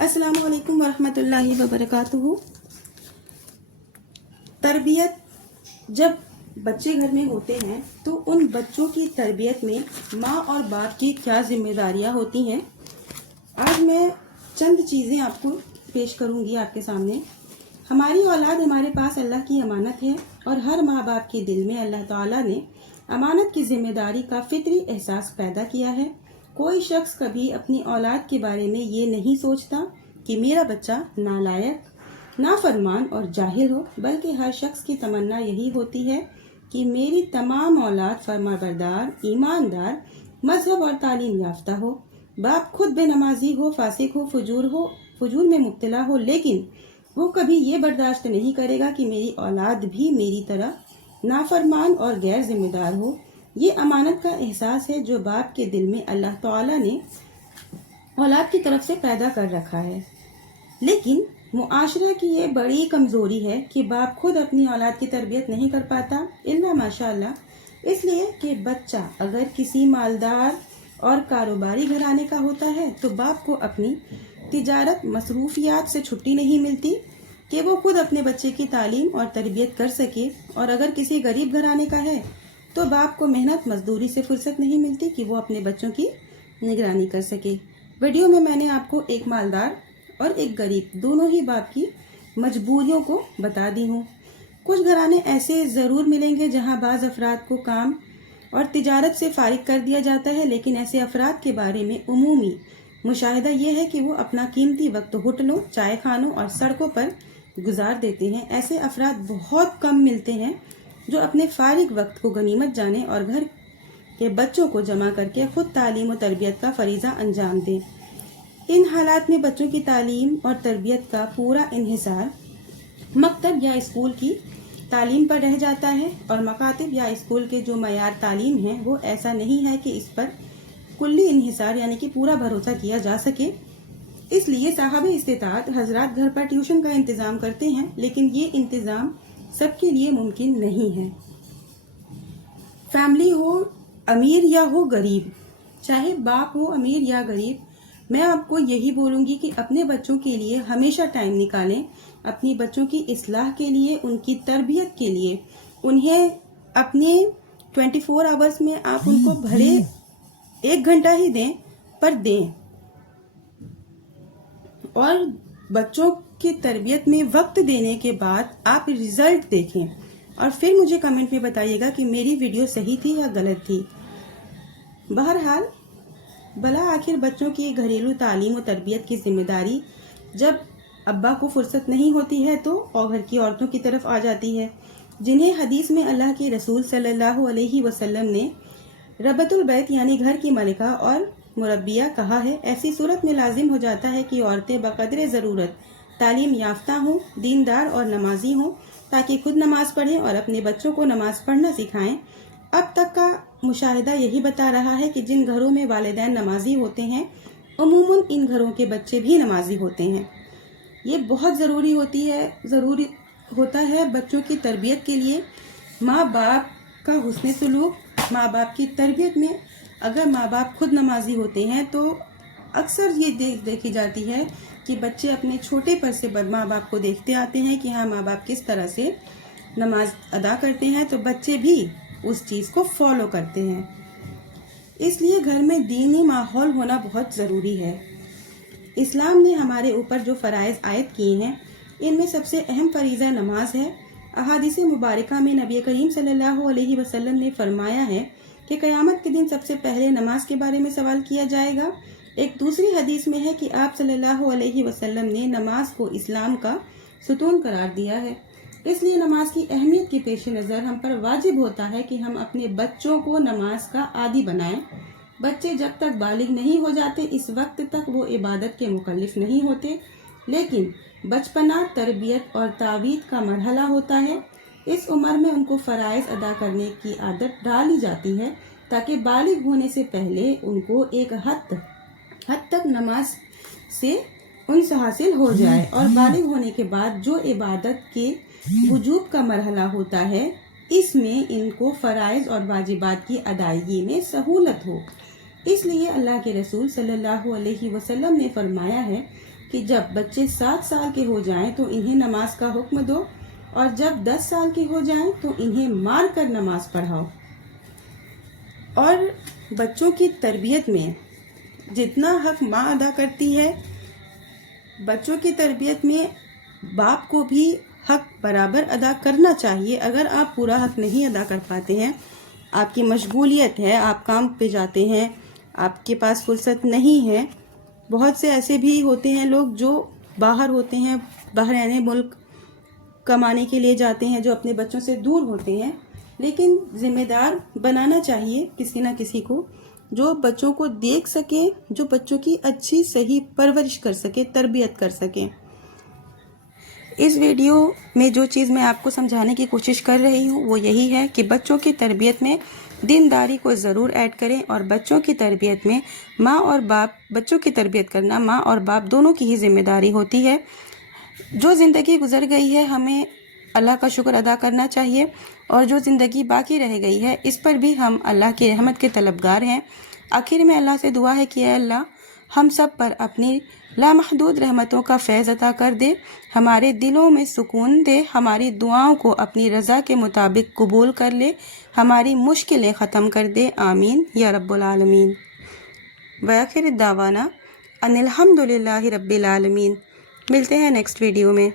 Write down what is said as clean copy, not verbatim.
السلام علیکم ورحمۃ اللہ وبرکاتہ۔ تربیت، جب بچے گھر میں ہوتے ہیں تو ان بچوں کی تربیت میں ماں اور باپ کی کیا ذمہ داریاں ہوتی ہیں، آج میں چند چیزیں آپ کو پیش کروں گی آپ کے سامنے۔ ہماری اولاد ہمارے پاس اللہ کی امانت ہے، اور ہر ماں باپ کے دل میں اللہ تعالیٰ نے امانت کی ذمہ داری کا فطری احساس پیدا کیا ہے۔ کوئی شخص کبھی اپنی اولاد کے بارے میں یہ نہیں سوچتا کہ میرا بچہ نالائق، نافرمان اور جاہل ہو، بلکہ ہر شخص کی تمنا یہی ہوتی ہے کہ میری تمام اولاد فرمانبردار، ایماندار، مذہب اور تعلیم یافتہ ہو۔ باپ خود بے نمازی ہو، فاسق ہو، فجور میں مبتلا ہو، لیکن وہ کبھی یہ برداشت نہیں کرے گا کہ میری اولاد بھی میری طرح نافرمان اور غیر ذمہ دار ہو۔ یہ امانت کا احساس ہے جو باپ کے دل میں اللہ تعالیٰ نے اولاد کی طرف سے پیدا کر رکھا ہے۔ لیکن معاشرہ کی یہ بڑی کمزوری ہے کہ باپ خود اپنی اولاد کی تربیت نہیں کر پاتا، الا ماشاء اللہ، اس لیے کہ بچہ اگر کسی مالدار اور کاروباری گھرانے کا ہوتا ہے تو باپ کو اپنی تجارت مصروفیات سے چھٹی نہیں ملتی کہ وہ خود اپنے بچے کی تعلیم اور تربیت کر سکے، اور اگر کسی غریب گھرانے کا ہے تو باپ کو محنت مزدوری سے فرصت نہیں ملتی کہ وہ اپنے بچوں کی نگرانی کر سکے۔ ویڈیو میں نے آپ کو ایک مالدار اور ایک غریب دونوں ہی باپ کی مجبوریوں کو بتا دی ہوں۔ کچھ گھرانے ایسے ضرور ملیں گے جہاں بعض افراد کو کام اور تجارت سے فارغ کر دیا جاتا ہے، لیکن ایسے افراد کے بارے میں عمومی مشاہدہ یہ ہے کہ وہ اپنا قیمتی وقت ہوٹلوں، چائے خانوں اور سڑکوں پر گزار دیتے ہیں۔ ایسے افراد بہت کم ملتے ہیں جو اپنے فارغ وقت کو غنیمت جانیں اور گھر کے بچوں کو جمع کر کے خود تعلیم و تربیت کا فریضہ انجام دیں۔ ان حالات میں بچوں کی تعلیم اور تربیت کا پورا انحصار مکتب یا اسکول کی تعلیم پر رہ جاتا ہے، اور مکاتب یا اسکول کے جو معیار تعلیم ہیں وہ ایسا نہیں ہے کہ اس پر کلی انحصار یعنی کہ پورا بھروسہ کیا جا سکے۔ اس لیے صاحب استطاعت حضرات گھر پر ٹیوشن کا انتظام کرتے ہیں، لیکن یہ انتظام سب کے لیے ممکن نہیں ہے۔ فیملی ہو امیر یا ہو غریب، چاہے باپ ہو امیر یا غریب، میں آپ کو یہی بولوں گی کہ اپنے بچوں کے لیے ہمیشہ ٹائم نکالیں، اپنی بچوں کی اصلاح کے لیے، ان کی تربیت کے لیے۔ انہیں اپنے 24 آورز میں آپ ان کو بھلے 1 گھنٹہ ہی دیں، پر دیں، اور بچوں کی تربیت میں وقت دینے کے بعد آپ ریزلٹ دیکھیں، اور پھر مجھے کمنٹ میں بتائیے گا کہ میری ویڈیو صحیح تھی یا غلط تھی۔ بہرحال بلا آخر بچوں کی گھریلو تعلیم و تربیت کی ذمہ داری جب ابا کو فرصت نہیں ہوتی ہے تو گھر کی عورتوں کی طرف آ جاتی ہے، جنہیں حدیث میں اللہ کے رسول صلی اللہ علیہ وسلم نے ربۃ البیت یعنی گھر کی ملکہ اور مربیہ کہا ہے۔ ایسی صورت میں لازم ہو جاتا ہے کہ عورتیں بقدر ضرورت تعلیم یافتہ ہوں، دیندار اور نمازی ہوں، تاکہ خود نماز پڑھیں اور اپنے بچوں کو نماز پڑھنا سکھائیں۔ اب تک کا مشاہدہ یہی بتا رہا ہے کہ جن گھروں میں والدین نمازی ہوتے ہیں، عموماً ان گھروں کے بچے بھی نمازی ہوتے ہیں۔ یہ بہت ضروری ہوتا ہے بچوں کی تربیت کے لیے۔ ماں باپ کا حسن سلوک، ماں باپ کی تربیت میں اگر ماں باپ خود نمازی ہوتے ہیں تو اکثر یہ دیکھی جاتی ہے کہ بچے اپنے چھوٹے پر سے ماں باپ کو دیکھتے آتے ہیں کہ ہاں ماں باپ کس طرح سے نماز ادا کرتے ہیں، تو بچے بھی اس چیز کو فالو کرتے ہیں۔ اس لیے گھر میں دینی ماحول ہونا بہت ضروری ہے۔ اسلام نے ہمارے اوپر جو فرائض عائد کیے ہیں، ان میں سب سے اہم فریضہ نماز ہے۔ احادیث مبارکہ میں نبی کریم صلی اللہ علیہ وسلم نے فرمایا ہے کہ قیامت کے دن سب سے پہلے نماز کے بارے میں سوال کیا جائے گا۔ ایک دوسری حدیث میں ہے کہ آپ صلی اللہ علیہ وسلم نے نماز کو اسلام کا ستون قرار دیا ہے۔ اس لیے نماز کی اہمیت کے پیش نظر ہم پر واجب ہوتا ہے کہ ہم اپنے بچوں کو نماز کا عادی بنائیں۔ بچے جب تک بالغ نہیں ہو جاتے اس وقت تک وہ عبادت کے مکلف نہیں ہوتے، لیکن بچپنا تربیت اور تعویض کا مرحلہ ہوتا ہے۔ اس عمر میں ان کو فرائض ادا کرنے کی عادت ڈالی جاتی ہے تاکہ بالغ ہونے سے پہلے ان کو ایک حد تک نماز سے انس حاصل ہو جائے، اور بالغ ہونے کے بعد جو عبادت کے وجوب کا مرحلہ ہوتا ہے اس میں ان کو فرائض اور واجبات کی ادائیگی میں سہولت ہو۔ اس لیے اللہ کے رسول صلی اللہ علیہ وسلم نے فرمایا ہے کہ جب بچے 7 سال کے ہو جائیں تو انہیں نماز کا حکم دو، اور جب 10 سال کے ہو جائیں تو انہیں مار کر نماز پڑھاؤ۔ اور بچوں کی تربیت میں جتنا حق ماں ادا کرتی ہے، بچوں کی تربیت میں باپ کو بھی حق برابر ادا کرنا چاہیے۔ اگر آپ پورا حق نہیں ادا کر پاتے ہیں، آپ کی مشغولیت ہے، آپ کام پہ جاتے ہیں، آپ کے پاس فرصت نہیں ہے، بہت سے ایسے بھی ہوتے ہیں لوگ جو باہر ہوتے ہیں، باہر ملک کمانے کے لیے جاتے ہیں، جو اپنے بچوں سے دور ہوتے ہیں، لیکن ذمہ دار بنانا چاہیے کسی نہ کسی کو، جو بچوں کو دیکھ سکے، جو بچوں کی اچھی صحیح پرورش کر سکے، تربیت کر سکے۔ اس ویڈیو میں جو چیز میں آپ کو سمجھانے کی کوشش کر رہی ہوں وہ یہی ہے کہ بچوں کی تربیت میں دینداری کو ضرور ایڈ کریں، اور بچوں کی تربیت میں بچوں کی تربیت کرنا ماں اور باپ دونوں کی ہی ذمہ داری ہوتی ہے۔ جو زندگی گزر گئی ہے ہمیں اللہ کا شکر ادا کرنا چاہیے، اور جو زندگی باقی رہ گئی ہے اس پر بھی ہم اللہ کی رحمت کے طلبگار ہیں۔ آخر میں اللہ سے دعا ہے کہ اے اللہ ہم سب پر اپنی لامحدود رحمتوں کا فیض عطا کر دے، ہمارے دلوں میں سکون دے، ہماری دعاؤں کو اپنی رضا کے مطابق قبول کر لے، ہماری مشکلیں ختم کر دے، آمین یا رب العالمین۔ وآخر دعوانا ان الحمدللہ رب العالمین۔ ملتے ہیں نیکسٹ ویڈیو میں۔